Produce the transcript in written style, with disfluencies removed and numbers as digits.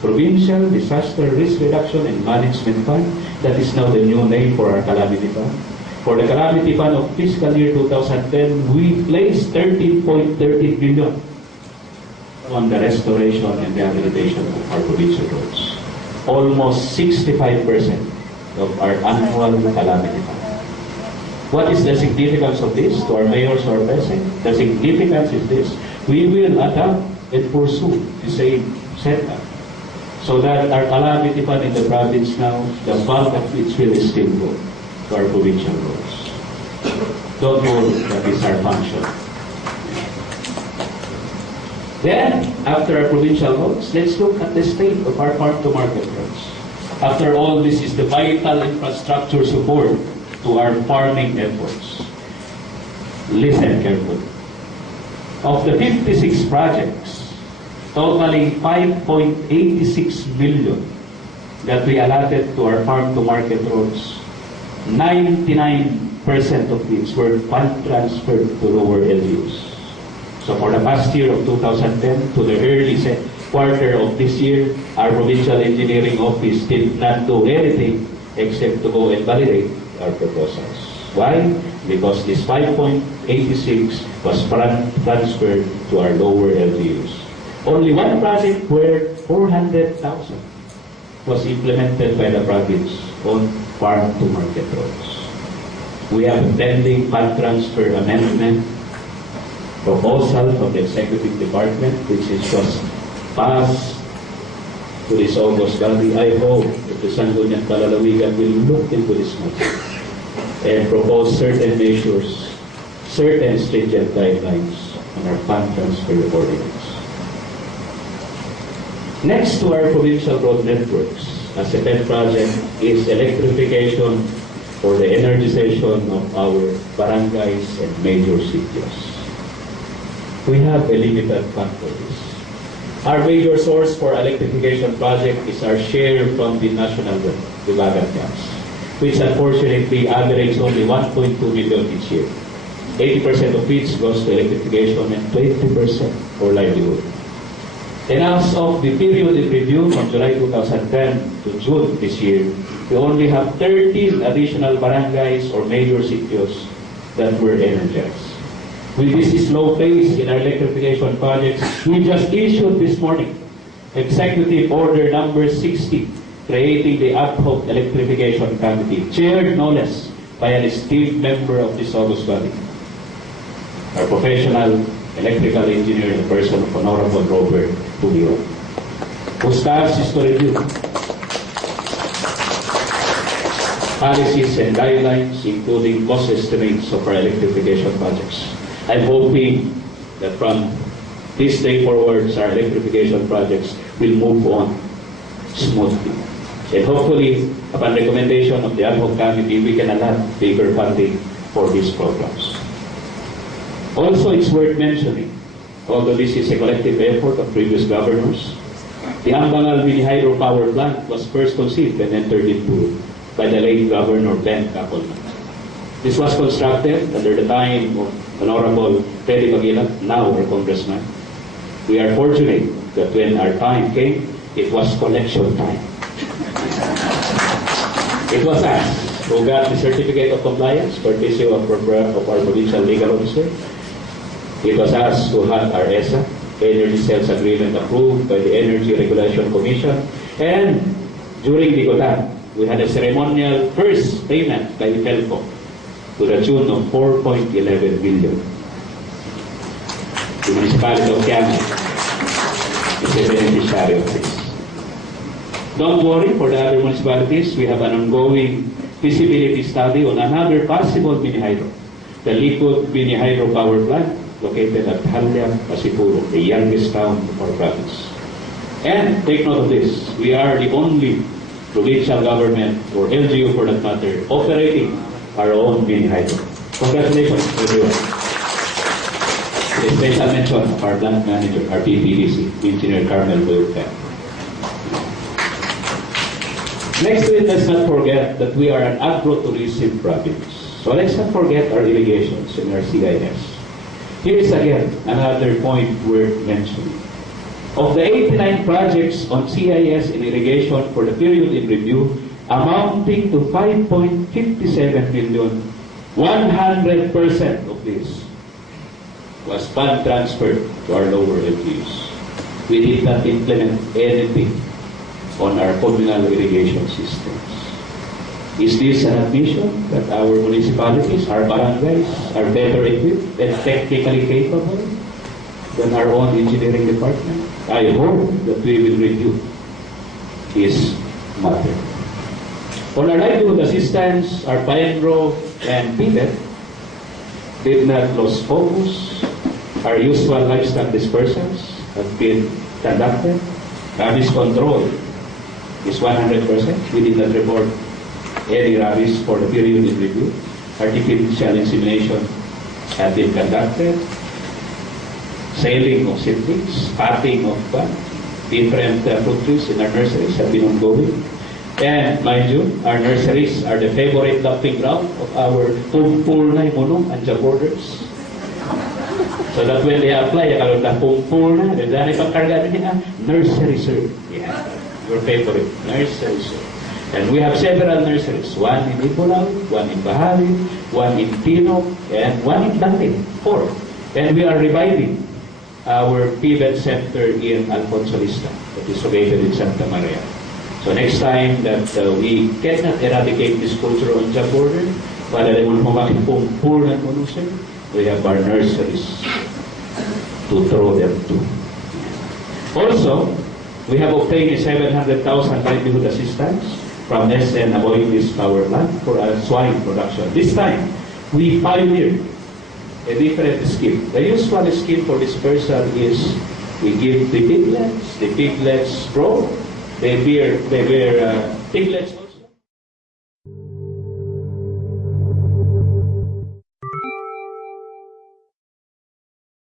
Provincial Disaster Risk Reduction and Management Fund. That is now the new name for our Calamity Fund. For the Calamity Fund of fiscal year 2010, we placed 13.30 billion on the restoration and rehabilitation of our provincial roads. Almost 65% of our annual Calamity Fund. What is the significance of this to our mayors or president? The significance is this: we will adopt and pursue the same setup, so that our Calamity Fund in the province now, the bulk of which will still go to our provincial roads. Don't worry, that is our function. Then, after our provincial roads, let's look at the state of our farm-to-market roads. After all, this is the vital infrastructure support to our farming efforts. Listen carefully. Of the 56 projects, totaling 5.86 million that we allotted to our farm-to-market roads, 99% of which were fund transferred to lower LGUs. So for the past year of 2010 to the early quarter of this year, our provincial engineering office did not do anything except to go and validate our proposals. Why? Because this 5.86 was transferred to our lower LGUs. Only one project where 400,000 was implemented by the province on farm-to-market roads. We have a pending fund transfer amendment proposal from the Executive Department, which is just passed to this August body. I hope that the Sangguniang Kalalawigan will look into this matter and propose certain measures, certain stringent guidelines on our fund transfer ordinance. Next to our provincial road networks, as a pet project, is electrification for the energization of our barangays and major cities. We have a limited fund for this. Our major source for electrification project is our share from the national grid, the Bagat gas, which unfortunately averages only 1.2 million each year. 80% of which goes to electrification and 20% for livelihood. And as of the period in review from July 2010 to June this year, we only have 13 additional barangays or major sitios that were energized. With this slow pace in our electrification projects, we just issued this morning Executive Order number 60, creating the ad hoc electrification committee, chaired no less by an esteemed member of this august body, our professional electrical engineer in the person of Honorable Robert Tubio, whose task is to review policies and guidelines, including cost estimates of our electrification projects. I'm hoping that from this day forwards, our electrification projects will move on smoothly. And hopefully, upon recommendation of the ad hoc committee, we can allot bigger funding for these programs. Also, it's worth mentioning, although this is a collective effort of previous governors, the Ambangal Mini Hydro Power Plant was first conceived and entered into by the late Governor Ben Capolman. This was constructed under the time of Honorable Freddy Maguila, now our congressman. We are fortunate that when our time came, it was collection time. It was us who got the certificate of compliance, courtesy of our provincial legal officer. It was us who had our ESA, Energy Sales Agreement, approved by the Energy Regulation Commission. And during the Gotan, we had a ceremonial first payment by IPELCO to the tune of 4.11 billion. The municipality of Quiapo is a beneficiary of this. Don't worry, for the other municipalities, we have an ongoing feasibility study on another possible mini hydro, the Liquid Mini Hydro Power Plant, located at Halya, Pasipuro, the youngest town of our province. And take note of this, we are the only provincial government, or LGU for that matter, operating our own mini hydro. Congratulations, everyone. A special mention of our plant manager, our PPDC, Engineer Carmel Boyuca. Next to it, let's not forget that we are an agro-tourism province. So let's not forget our irrigations and our CIS. Here is again another point worth mentioning. Of the 89 projects on CIS in irrigation for the period in review, amounting to 5.57 million, 100% of this was fund transferred to our lower LGUs. We did not implement anything on our communal irrigation systems. Is this an admission that our municipalities, our barangays, are better equipped and technically capable than our own engineering department? I hope that we will review this matter. On our livelihood assistance, our Paenro and PIDET did not lose focus. Our usual livestock dispersals have been conducted. Rabies control is 100%. We did not report any rabies for the period in review. Artificial insemination have been conducted. Sailing of seedlings, patting of different fruit trees in our nurseries have been ongoing. And mind you, our nurseries are the favorite dumping ground of our pumpulnay munong and borders. So that when they apply, kalau na pumpulna, dari pagkarga niya, nursery sir. Yeah, your favorite, nursery sir. And we have several nurseries, one in Ipulaw, one in Bahali, one in Tino, and one in Dante, 4. And we are reviving our pivot center in Alfonso Lista, that is located in Santa Maria. So next time that we cannot eradicate this culture on the border, para naman pumakipumpulnan mo sir, we have our nurseries to throw them to. Also, we have obtained 700,000 livelihood assistance from SN Avoid This Power Plant for swine production. This time, we pioneered a different scheme. The usual scheme for this person is we give the piglets grow, they bear piglets